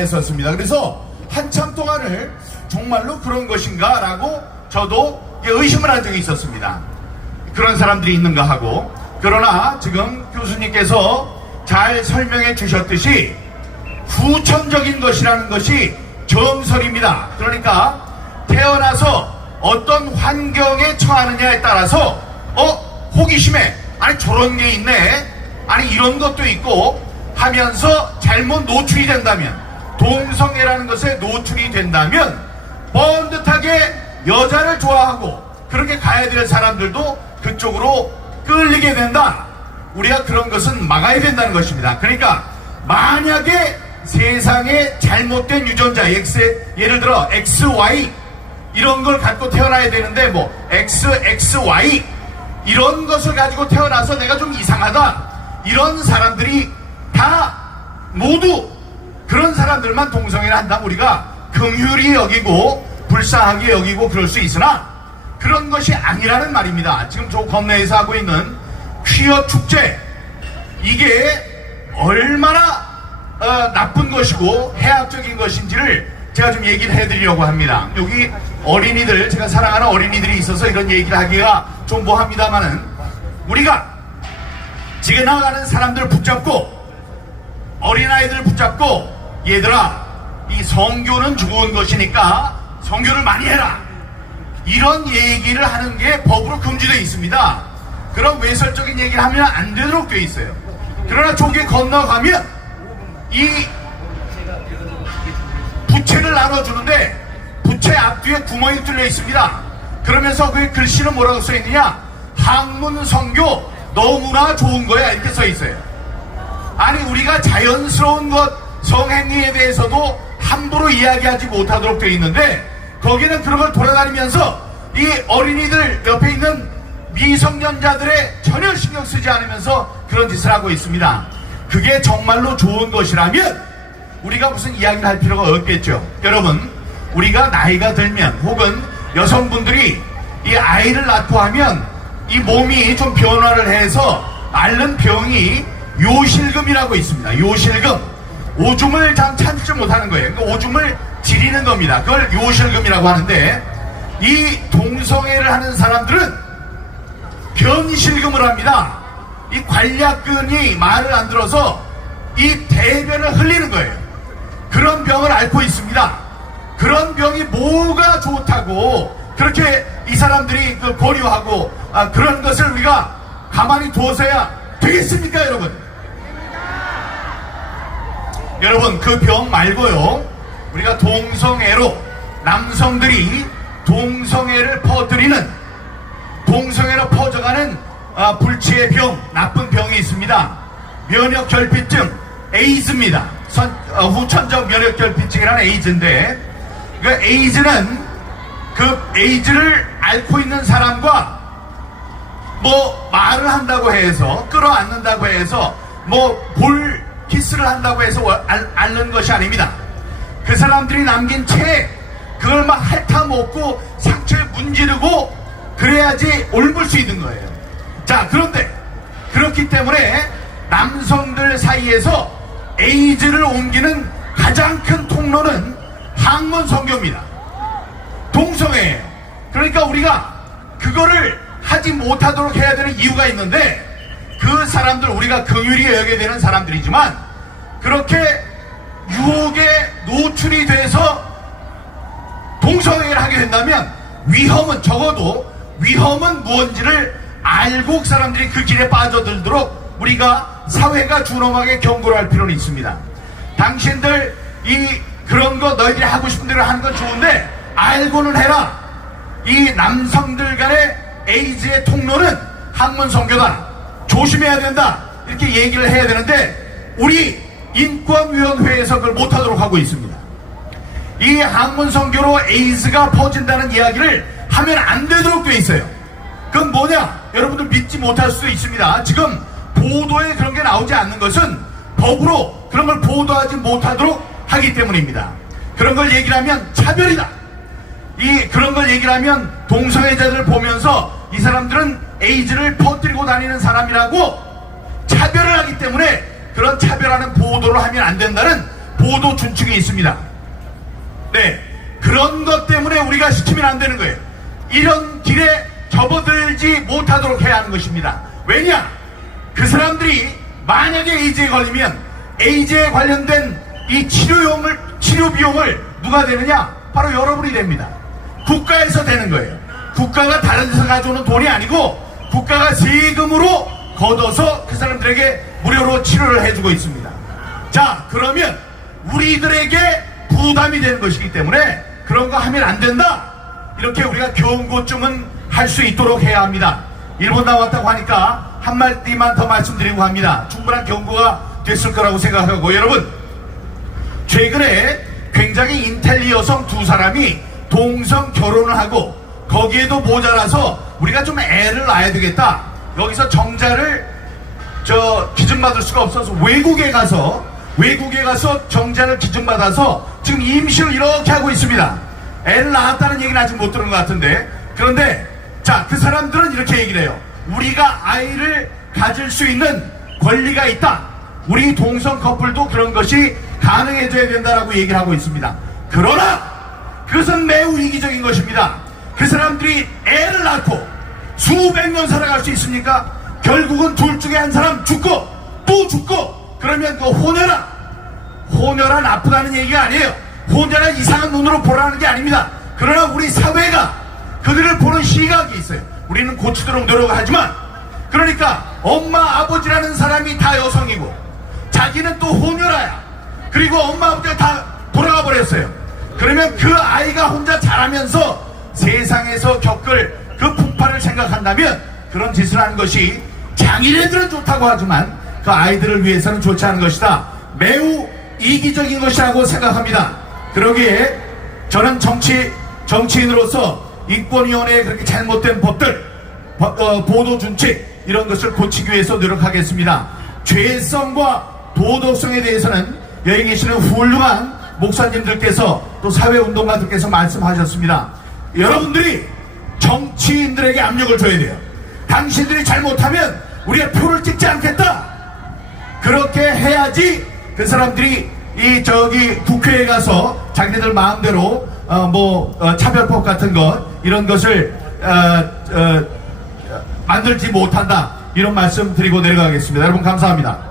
했었습니다. 그래서 한참 동안을 정말로 그런 것인가 라고 저도 의심을 한 적이 있었습니다. 그런 사람들이 있는가 하고. 그러나 지금 교수님께서 잘 설명해 주셨듯이 후천적인 것이라는 것이 정설입니다. 그러니까 태어나서 어떤 환경에 처하느냐에 따라서 호기심에 아니 저런 게 있네, 아니 이런 것도 있고 하면서 잘못 노출이 된다면, 동성애라는 것에 노출이 된다면 번듯하게 여자를 좋아하고 그렇게 가야 될 사람들도 그쪽으로 끌리게 된다. 우리가 그런 것은 막아야 된다는 것입니다. 그러니까 만약에 세상에 잘못된 유전자 예를 들어 XY 이런 걸 갖고 태어나야 되는데 뭐 XXY 이런 것을 가지고 태어나서 내가 좀 이상하다, 이런 사람들이 다 모두 그런 사람들만 동성애를 한다면 우리가 긍휼히 여기고 불쌍하게 여기고 그럴 수 있으나 그런 것이 아니라는 말입니다. 지금 저 건너에서 하고 있는 퀴어 축제, 이게 얼마나 나쁜 것이고 해악적인 것인지를 제가 좀 얘기를 해드리려고 합니다. 여기 어린이들, 제가 사랑하는 어린이들이 있어서 이런 얘기를 하기가 좀 뭐합니다만은, 우리가 지금 나가는 사람들 붙잡고, 어린아이들 붙잡고, 얘들아 이 성교는 좋은 것이니까 성교를 많이 해라, 이런 얘기를 하는 게 법으로 금지되어 있습니다. 그런 외설적인 얘기를 하면 안 되도록 되어 있어요. 그러나 저기 건너가면 이 부채를 나눠주는데 부채 앞뒤에 구멍이 뚫려 있습니다. 그러면서 그 글씨는 뭐라고 써 있느냐, 학문성교 너무나 좋은 거야, 이렇게 써 있어요. 아니 우리가 자연스러운 것, 성행위에 대해서도 함부로 이야기하지 못하도록 되어 있는데 거기는 그런 걸 돌아다니면서 이 어린이들 옆에 있는 미성년자들의 전혀 신경 쓰지 않으면서 그런 짓을 하고 있습니다. 그게 정말로 좋은 것이라면 우리가 무슨 이야기를 할 필요가 없겠죠. 여러분, 우리가 나이가 들면 혹은 여성분들이 이 아이를 낳고 하면 이 몸이 좀 변화를 해서 앓는 병이 요실금이라고 있습니다. 요실금, 오줌을 참 참지 못하는 거예요. 그러니까 오줌을 지리는 겁니다. 그걸 요실금이라고 하는데, 이 동성애를 하는 사람들은 변실금을 합니다. 이 관략근이 말을 안 들어서 이 대변을 흘리는 거예요. 그런 병을 앓고 있습니다. 그런 병이 뭐가 좋다고 그렇게 이 사람들이 고려하고 그런 것을 우리가 가만히 두어서야 되겠습니까, 여러분? 여러분, 그 병 말고요, 우리가 동성애로 남성들이 동성애를 퍼뜨리는, 동성애로 퍼져가는 불치의 병, 나쁜 병이 있습니다. 면역결핍증, 에이즈입니다. 후천적 면역결핍증이라는 에이즈인데, 그 에이즈는 그 에이즈를 앓고 있는 사람과 뭐 말을 한다고 해서, 끌어안는다고 해서, 뭐 볼 키스를 한다고 해서 앓는 것이 아닙니다. 그 사람들이 남긴 채 그걸 막 핥아먹고 상처에 문지르고 그래야지 옮을 수 있는 거예요. 자, 그런데 그렇기 때문에 남성들 사이에서 에이즈를 옮기는 가장 큰 통로는 학문성교입니다. 동성애. 그러니까 우리가 그거를 하지 못하도록 해야 되는 이유가 있는데, 그 사람들 우리가 긍휼히 여겨야 되는 사람들이지만 그렇게 유혹에 노출이 돼서 동성애를 하게 된다면 위험은, 적어도 위험은 무언지를 알고 사람들이 그 길에 빠져들도록 우리가 사회가 준엄하게 경고를 할 필요는 있습니다. 당신들 그런 거 너희들이 하고 싶은 대로 하는 건 좋은데 알고는 해라. 이 남성들 간의 에이즈의 통로는 학문성교다, 조심해야 된다, 이렇게 얘기를 해야 되는데 우리 인권위원회에서 그걸 못하도록 하고 있습니다. 이 학문성교로 에이즈가 퍼진다는 이야기를 하면 안 되도록 되어 있어요. 그건 뭐냐? 여러분들 믿지 못할 수도 있습니다. 지금 보도에 그런 게 나오지 않는 것은 법으로 그런 걸 보도하지 못하도록 하기 때문입니다. 그런 걸 얘기를 하면 차별이다. 그런 걸 얘기를 하면 동성애자들을 보면서 이 사람들은 에이즈를 퍼뜨리고 다니는 사람이라고 차별을 하기 때문에 그런 차별하는 보도를 하면 안 된다는 보도 준칙이 있습니다. 네, 그런 것 때문에 우리가 시키면 안 되는 거예요. 이런 길에 접어들지 못하도록 해야 하는 것입니다. 왜냐? 그 사람들이 만약에 에이즈에 걸리면 에이즈에 관련된 이 치료 비용을 누가 되느냐? 바로 여러분이 됩니다. 국가에서 되는 거예요. 국가가 다른 데서 가져오는 돈이 아니고 국가가 세금으로 걷어서 그 사람들에게 무료로 치료를 해주고 있습니다. 자, 그러면 우리들에게 부담이 되는 것이기 때문에 그런 거 하면 안 된다, 이렇게 우리가 경고쯤은 할 수 있도록 해야 합니다. 1분 남았다고 하니까 한마디만 더 말씀드리고 합니다. 충분한 경고가 됐을 거라고 생각하고, 여러분, 최근에 굉장히 인텔리 여성 두 사람이 동성 결혼을 하고 거기에도 모자라서 우리가 좀 애를 낳아야 되겠다, 여기서 정자를 기증받을 수가 없어서 외국에 가서 정자를 기증받아서 지금 임신을 이렇게 하고 있습니다. 애를 낳았다는 얘기는 아직 못 들은 것 같은데, 그런데 자, 그 사람들은 이렇게 얘기를 해요. 우리가 아이를 가질 수 있는 권리가 있다, 우리 동성 커플도 그런 것이 가능해져야 된다라고 얘기를 하고 있습니다. 그러나 그것은 매우 이기적인 것입니다. 그 사람들이 애를 낳고 수백 년 살아갈 수 있습니까? 결국은 둘 중에 한 사람 죽고 또 죽고, 그러면 그 혼혈아 나쁘다는 얘기가 아니에요. 혼혈아 이상한 눈으로 보라는 게 아닙니다. 그러나 우리 사회가 그들을 보는 시각이 있어요. 우리는 고치도록 노력하지만, 그러니까 엄마 아버지라는 사람이 다 여성이고 자기는 또 혼혈아야. 그리고 엄마 아버지가 다 돌아가 버렸어요. 그러면 그 아이가 혼자 자라면서 세상에서 겪을 그 풍파를 생각한다면 그런 짓을 하는 것이 장인애들은 좋다고 하지만 그 아이들을 위해서는 좋지 않은 것이다, 매우 이기적인 것이라고 생각합니다. 그러기에 저는 정치인으로서 인권위원회의 그렇게 잘못된 법들, 보도준칙, 이런 것을 고치기 위해서 노력하겠습니다. 죄성과 도덕성에 대해서는 여기 계시는 훌륭한 목사님들께서 또 사회운동가들께서 말씀하셨습니다. 여러분들이 정치인들에게 압력을 줘야 돼요. 당신들이 잘못하면 우리가 표를 찍지 않겠다, 그렇게 해야지 그 사람들이 국회에 가서 자기네들 마음대로 차별법 같은 것, 이런 것을 만들지 못한다, 이런 말씀 드리고 내려가겠습니다. 여러분 감사합니다.